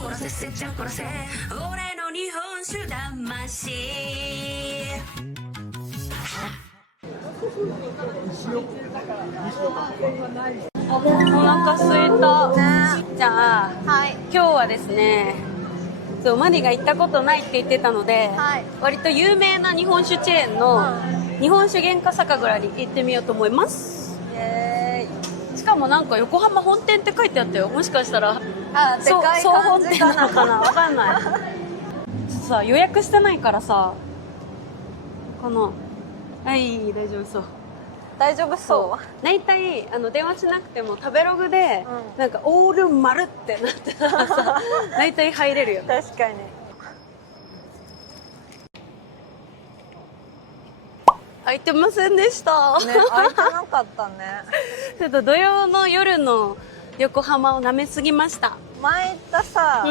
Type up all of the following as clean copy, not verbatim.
殺せせっちゃん殺せ俺の日本酒魂。お腹すいた、ね、じゃあ、はい、今日はですね、そうマリが行ったことないって言ってたので、はい、割と有名な日本酒チェーンの日本酒原価酒蔵に行ってみようと思います。しかもなんか横浜本店って書いてあったよ。もしかしたらでかい感じかな。総本店なのかな、わかんないさ予約してないからさ、このはい大丈夫そう。大丈夫そう。大体電話しなくても食べログで、なんかオール丸ってなってたらさ大体入れるよね。確かに。開いてませんでしたね、開いてなかったねちょっと土曜の夜の横浜を舐めすぎました。前行ったさ、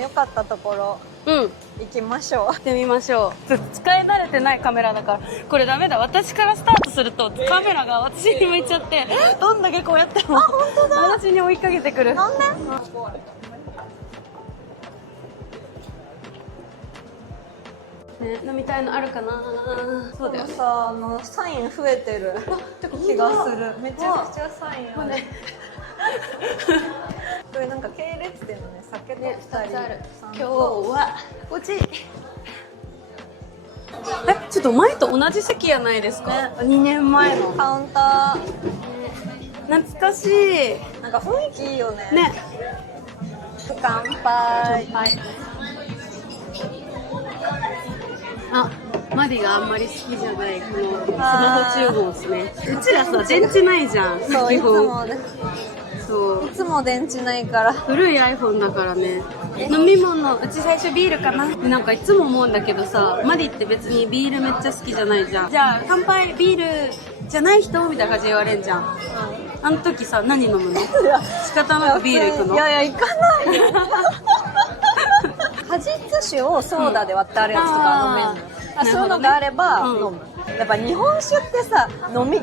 良かったところ行きましょう。行ってみましょう。使い慣れてないカメラだからこれダメだ。私からスタートするとカメラが私に向いちゃってどんだけこうやっても私に追いかけてくる。なんで？ね、飲みたいのあるかな。そうだよね。さ、サイン増えてる気がする。めちゃくちゃサインある。これなんか系列店のね、酒と2人ある。今日はこっち。ちょっと前と同じ席やないですか、ね、2年前のカウンター。懐かしい。なんか雰囲気いいよね。ね。乾杯。はい。あ、マリがあんまり好きじゃないこのスマホ注文ですね。うちらさ電池ないじゃん。そう、いつもね。そう。いつも電池ないから。古い iPhone だからね。飲み物、うち最初ビールかな。なんかいつも思うんだけどさ、マリって別にビールめっちゃ好きじゃないじゃん。じゃあ乾杯ビールじゃない人みたいな感じで言われんじゃん。あの時さ何飲むの？仕方なくビール行くの？いやいや行かないよ。果実酒をソーダで割ってあるやつとか飲めるの。そういうのがあれば飲む。やっぱ日本酒ってさ、大勢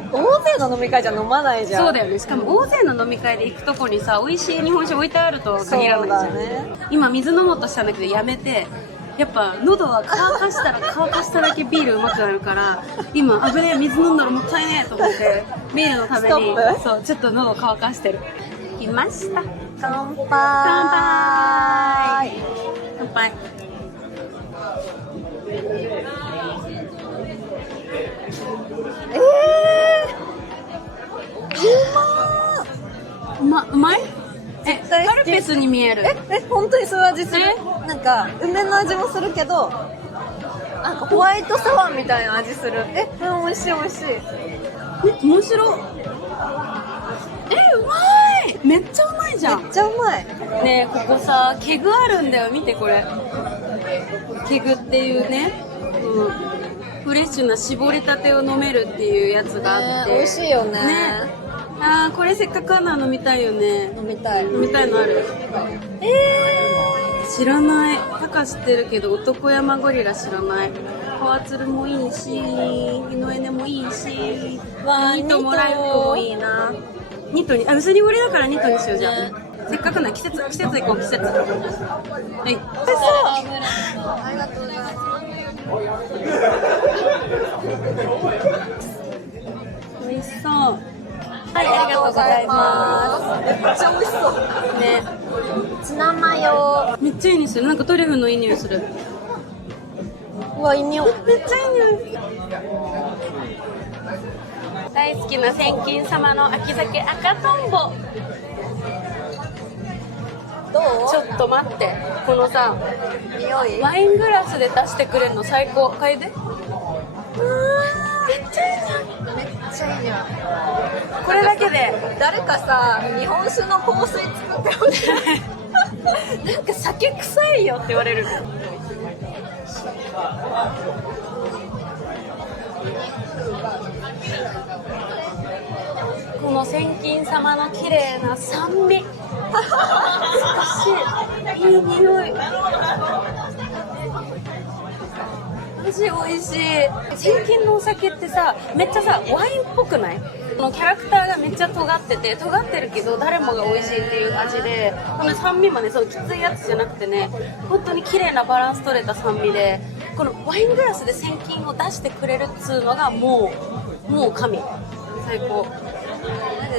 の飲み会じゃ飲まないじゃん。そうだよね。しかも大勢の飲み会で行くとこにさ、美味しい日本酒置いてあるとは限らないじゃん。ね、今水飲もうとしたんだけどやめて、やっぱ喉は乾かしただけビールうまくなるから、今危ねえ水飲んだらもったいねえと思ってビールのためにそうちょっと喉乾かしてる。来ました。乾杯。乾杯。乾杯。うまい？カルピスに見える。本当にそういう味する？なんか梅の味もするけど、なんかホワイトサワーみたいな味する。美味しい美味しい。面白い。うまい。めっちゃうまいじゃん。めっちゃうまい。ねえ、ここさケグあるんだよ。見てこれ。ケグっていうね、フレッシュな絞りたてを飲めるっていうやつがあって、美味しいよね。これせっかくあるの飲みたいよね。飲みたいのある。知らない。タカ知ってるけど男山ゴリラ知らない。カワツルもいいし、日のエネもいいし、ニトもライフもいいな。ニトに、うさぎゴリだからニトにしようじゃん。せっかくな季節行こう季節。はい。ありがとうございます。美味しそう。はい、ありがとうございます。めっちゃ美味しそうね。ツナマヨめっちゃいい匂いする。なんかトリュフのいい匂いする。うわ、いい匂い。めっちゃいい匂い。大好きな千金様の秋酒赤とんぼ。どう？ちょっと待って、このさ匂いワイングラスで出してくれるの最高。嗅いで。めっちゃいい匂い。めっちゃいい匂い。これだけで誰かさ、日本酒の香水作ってほしい。なんか酒臭いよって言われる。この千金様の綺麗な酸味。美しい。いい匂い。味美味しい。千金のお酒ってさ、めっちゃさワインっぽくない？このキャラクターがめっちゃ尖ってて、尖ってるけど誰もが美味しいっていう味で、この酸味もね、そうきついやつじゃなくてね、本当に綺麗なバランス取れた酸味で、このワイングラスで千金を出してくれるっつうのがもう神、最高。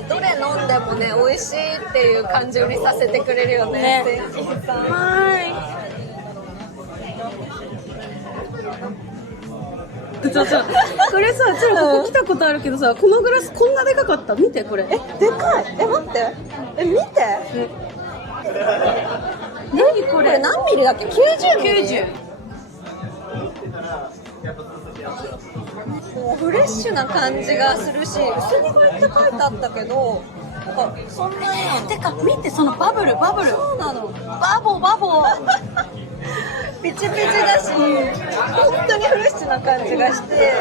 どれ飲んでもね、美味しいっていう感じにさせてくれるよね、千金さん。はい。これさ、うちらここ来たことあるけどさ、このグラスこんなでかかった。見てこれ。でかい。待って。見て。何これ。何ミリだっけ？90ミリ。90。もうフレッシュな感じがするし、薄に入って書いてあったけど、なんかそんなに。てか見て、そのバブル。そうなの。バボ。ピチピチだし、本当にフレッシュな感じがして、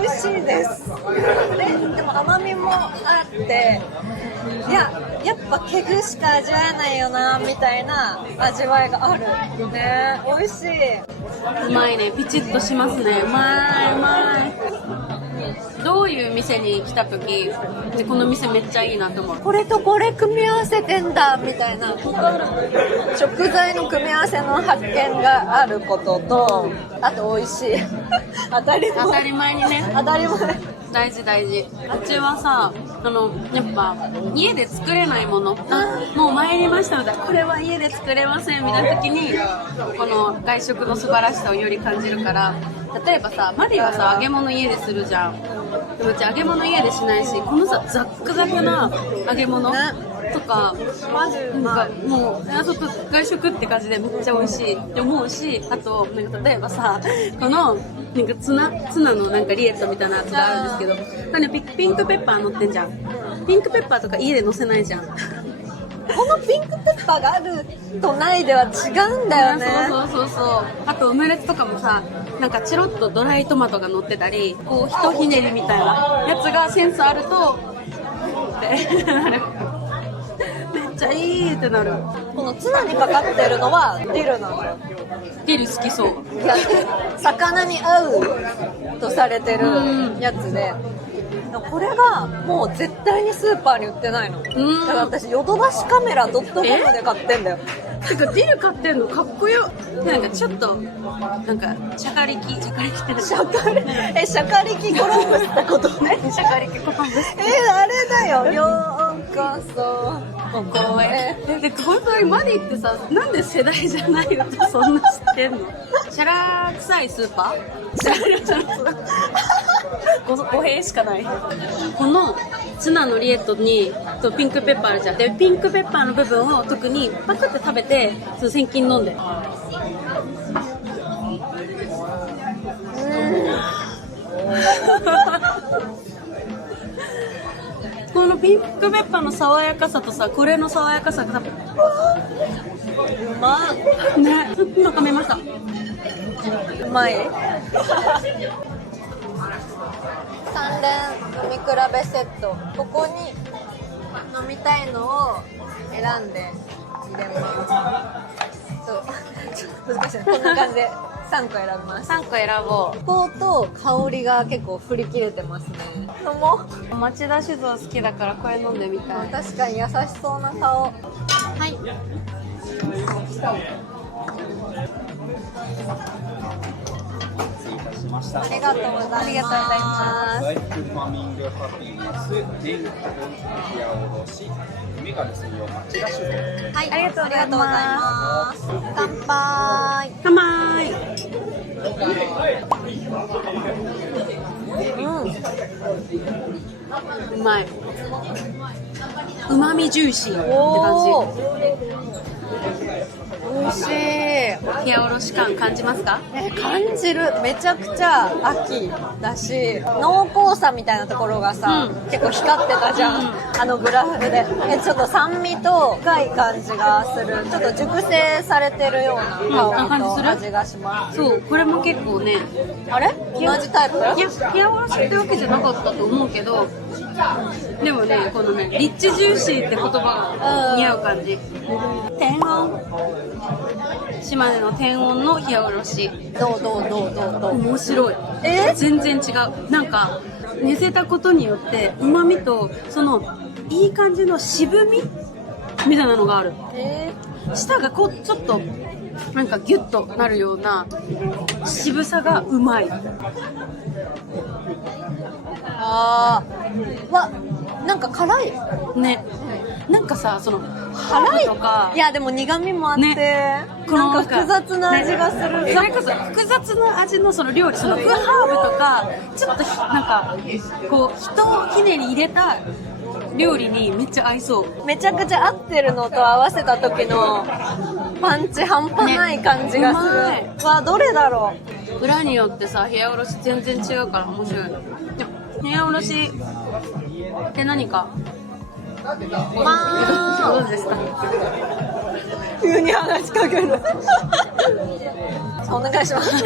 美味しいです。でも甘みもあって、やっぱケグしか味わえないよなみたいな味わいがあるね。美味しい。うまいね、ピチッとしますね。うまい。どういう店に来た時でこの店めっちゃいいなと思う。これとこれ組み合わせてんだみたいな食材の組み合わせの発見があることと、あと美味しい当たり前にね。当たり前。大事。うちはさ、やっぱ家で作れないもの、もう参りましたみたいな、これは家で作れませんみたいな時にこの外食の素晴らしさをより感じるから。例えばさ、マリはさ揚げ物家でするじゃん。でもうち揚げ物家でしないし、このさザックザクな揚げ物とか、なんかもう外食って感じでめっちゃ美味しいって思うし、あとなんか例えばさ、このなんかツナのなんかリエットみたいなやつがあるんですけど、ピンクペッパー乗ってんじゃん。ピンクペッパーとか家で乗せないじゃん。このピンクペッパーがあるとないでは違うんだよね。そう。あとオムレツとかもさ、なんかチロッとドライトマトが乗ってたり、こうひとひねりみたいなやつがセンスあるとってなる。めっちゃいいってなる。このツナにかかってるのはディルなのよ。ディル好きそう。魚に合うとされてるやつで、これがもう絶対にスーパーに売ってないの。だから私ヨドバシカメラ.comで買ってんだよ。てかディル買ってんのかっこよ。なんかちょっとなんかシャカリキってシャカリキコロンブスってことね。シャカリキコロンブス。あれだよ。ようこそここへ。で本当にマリってさ、なんで世代じゃない歌そんな知ってんの？シャラ臭いスーパー？語弊しかない。このツナのリエットにピンクペッパーあるじゃん。でピンクペッパーの部分を特にパクって食べて、その千金飲んで。このピンクペッパーの爽やかさとさ、これの爽やかさが多分うまいね。今噛めました。うまい。3連飲み比べセット、ここに飲みたいのを選んで入れます。ちょっと難しい。こんな感じで3個選びます。3個選ぼう。香と香りが結構振り切れてますね。飲もう。町田酒造好きだからこれ飲んでみたい。確かに優しそうな顔。はい。ありがとうございます。ライフファミングハピネス天空冷やおろし梅がですよ町田酒造。はい、ありがとうございます。乾杯。乾杯。うまい。うまみジューシーって感じ。美味しい。冷やおろし感感じますか？感じる。めちゃくちゃ秋だし、濃厚さみたいなところがさ、結構光ってたじゃん、あのグラフで。ちょっと酸味と深い感じがする。ちょっと熟成されてるような香りと味がします。そう、これも結構ね、あれ？同じタイプ？いや、冷やおろしってわけじゃなかったと思うけど、でもね、このね、リッチジューシーって言葉が似合う感じ。天温。島根の天温の冷やおろし。どう面白い。全然違う。なんか寝せたことによって旨味とそのいい感じの渋みみたいなのがある。舌がこうちょっとなんかギュッとなるような渋さがうまい。あー、わ、なんか辛いね。なんかさ、その辛いとか、いやでも苦味もあって、ね、なんか複雑な味がする、ね、それこそ複雑な味のその料理、そのハーブとかちょっとなんかこうひとひねり入れた料理にめっちゃ合いそう。めちゃくちゃ合ってるのと合わせた時のパンチ半端ない感じがする、ね、わ、どれだろう。裏によってさ、部屋おろし全然違うから面白い。部屋おろしって何かどうですか？急に話しかけるお願いします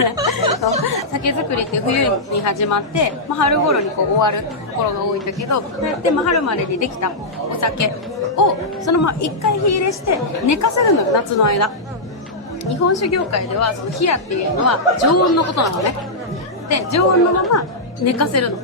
酒造りって冬に始まって、春頃にこう終わるところが多いんだけど、で、春までにできたお酒をそのまま一回火入れして寝かせるのよ、夏の間。日本酒業界ではその冷やっていうのは常温のことなのね。で、常温のまま寝かせるの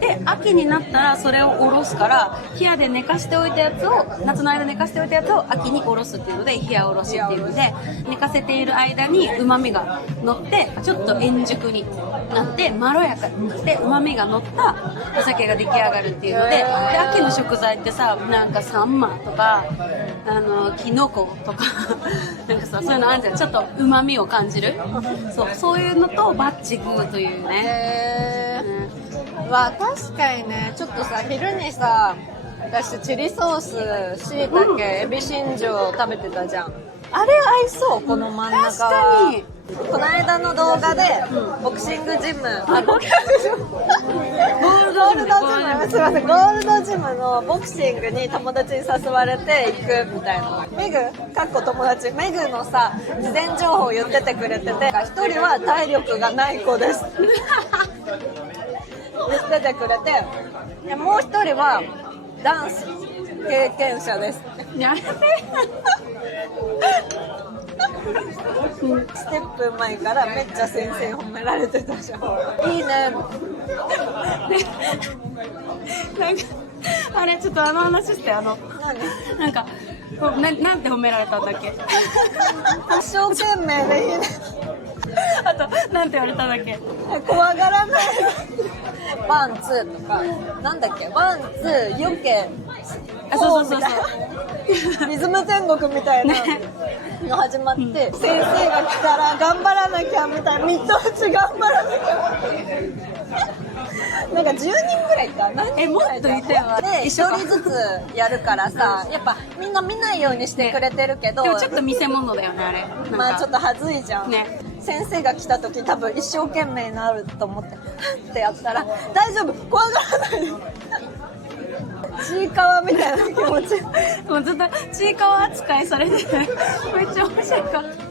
で、秋になったらそれをおろすから、冷やで寝かしておいたやつを、夏の間寝かしておいたやつを秋におろすっていうので、冷やおろしっていうので、寝かせている間に旨味が乗って、ちょっと円熟になってまろやかになって旨味が乗ったお酒が出来上がるっていうので、秋の食材ってさ、なんかサンマとかキノコとかなんかさ、そういうのあるじゃん。ちょっと旨味を感じる、そういうのとバッチグーというね。わ、確かにね、ちょっとさ、昼にさ、私チリソース、しいたけ、エビしんじょう食べてたじゃん。あれ合いそう、この真ん中は。確かに。この間の動画で、ボクシングジム、ゴールドジム、すいません、ゴールドジムのボクシングに友達に誘われて行くみたいな。メグ、かっこ友達、メグのさ、事前情報言っててくれてて、一人は体力がない子です。言っててくれて、いやもう一人はダンス経験者です。やめてステップ前からめっちゃ先生褒められてたじゃん。いいね。なんかあれちょっと話してなんかなんて褒められたんだっけ？一生懸命でいいね。あとなんて言われたんだっけ？怖がらない。ワンツーとかなんだっけ？ワンツーよけ。そうリズム天国みたいなの始まって、先生が来たら頑張らなきゃみたいな、ミット打ち頑張らなきゃ。なんか10人ぐらいかな。もっといたよ。で、1人ずつやるからさ、やっぱみんな見ないようにしてくれてるけど、でもちょっと見せ物だよね、あれ。まあちょっと恥ずいじゃん。ね。先生が来た時多分一生懸命になると思ってってやったら、大丈夫、怖がらないで。ちいかわみたいな気持ち。もうずっとちいかわ扱いされてめっちゃ面白かった。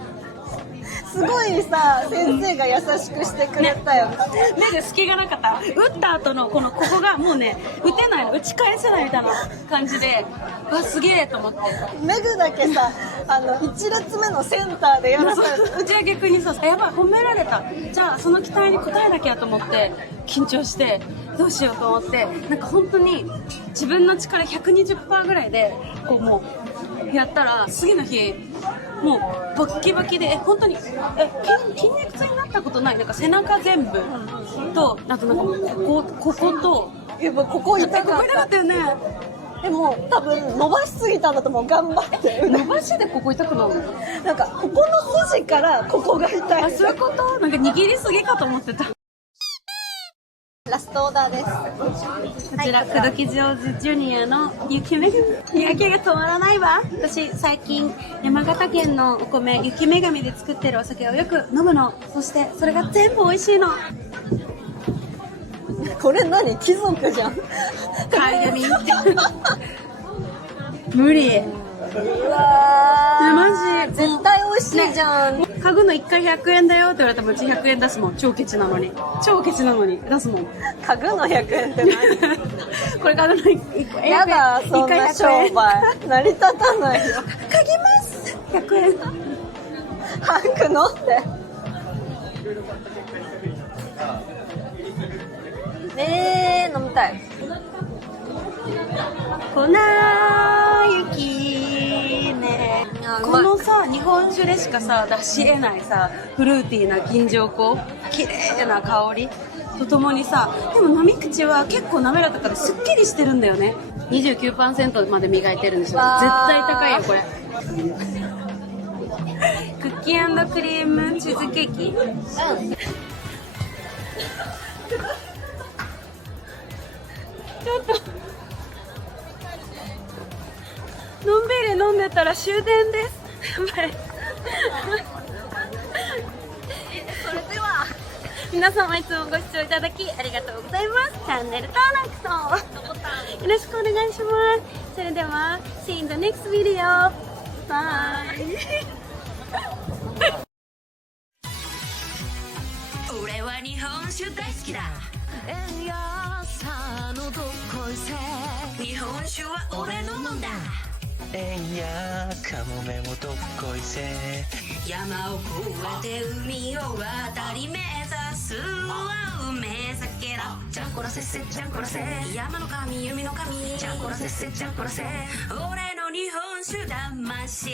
すごいさ、先生が優しくしてくれたよ。目で隙がなかった。打った後のここがもうね、打てないの、打ち返せないみたいな感じで、わ、すげえと思って。メグだけさ、1列目のセンターでやらされて、うちは逆にさ、やばい、褒められた。じゃあその期待に応えなきゃと思って緊張してどうしようと思って、なんか本当に自分の力 120% ぐらいでこうもうやったら、次の日もうバッキバキで、本当に筋肉痛になったことない？なんか背中全部と、あとなんかもうこことここ痛かった。ここ痛かったよね。でも多分伸ばしすぎたんだと思う。頑張って伸ばしでここ痛くなるの？なんかここの筋からここが痛い。あ、そういうこと？なんか握りすぎかと思ってた。ラストオーダーです。こちら、口説き上手ジュニアの雪女神。焼きが止まらないわ。私、最近、山形県のお米、雪女神で作ってるお酒をよく飲むの。そして、それが全部美味しいの。これ何？貴族じゃん。かゆみ。無理。うわー。マジ。絶対美味しいじゃん。家具の1回100円だよって言われたら、うち100円出すもん。超ケチなのに出すもん。家具の100円って何？これ家具の1個。やだ、そんな商売成り立たないよ。嗅ぎます100円。履くのって。ねえ、飲みたい。粉雪ね。このさ、日本酒でしかさ、出し得ないさ、フルーティーな金城香、綺麗な香りとともにさ、でも飲み口は結構滑らかからすっきりしてるんだよね。29% まで磨いてるんですよ。絶対高いよ、これ。クッキー&クリームチーズケーキ。ちょっとのんびり飲んでたら終電です。やばい。それでは皆様いつもご視聴いただきありがとうございます。チャンネル登録とよろしくお願いします。それでは See you in the next video. Bye. 俺は日本酒大好きだ。円安さのどっこいせ。日本酒は俺のもんだ。えいやかもめもどっこいせ。山を越えて海を渡り目指すは梅酒だ。じゃんこらせっせじゃんこらせ。山の神弓の神じゃんこらせっせじゃんこらせ。俺の日本酒魂。